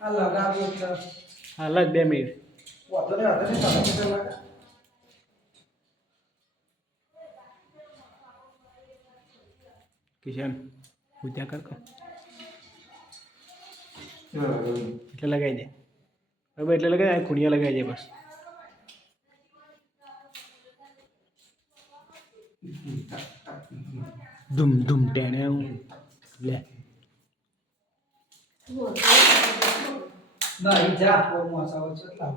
આ લગાવી એટલે હાલ જ 2 મિનિટ વાતો ને હતા ને તમે કેટલા લગા કિશન પૂજા કર એટલે લગાવી દે બરાબર એટલે લગાવી દે ખૂણિયા લગાવી દે બસ ધૂમ ધૂમ ટેણે લે ના ઈ જા કો મોસાવ છે એટલા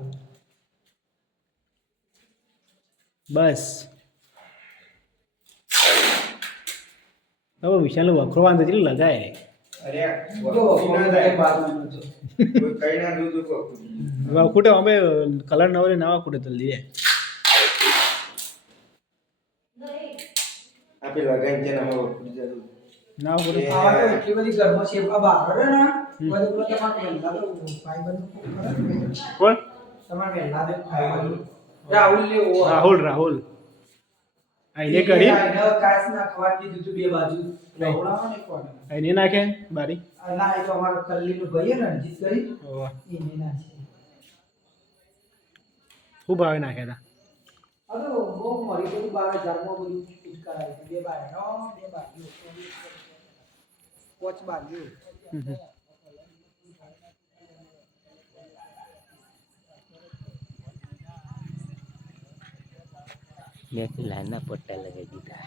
બસ હવે વિશાલ વખરો વાંધો છે લગાય અરે જો ના થાય બાજુ નતો કોઈ કઈ ના દૂધ કો વખુટે અમે કલર નવરે નવા કુટે જલ્દી આપે લગાઈ દે ના હો જરૂર ના કુટે આ તો એટલી બધી ગરમ છે આ બહાર હે ને બધું પેલો તમારે વેલા તો ફાઈબર નું કોણ તમારે વેલા દે ફાઈબર રાહુલ લેવો રાહુલ આઈને કરી કાસ ના ખવા દીધું તું બે બાજુ લવડાવો ને કોણ આઈને નાખે બારી ના એ તો અમારો કલ્લી નું ભાઈ ને રણજીત કરી ઓવા એને નાખે ખૂબ ભાવે નાખ્યા હતા અરે બહુ મરી બધું 12000 માં બધું ફિટ કરાવી બે બાજુ કોચ બાજુ મેં લાના પટ્ટા લગાવી દીધા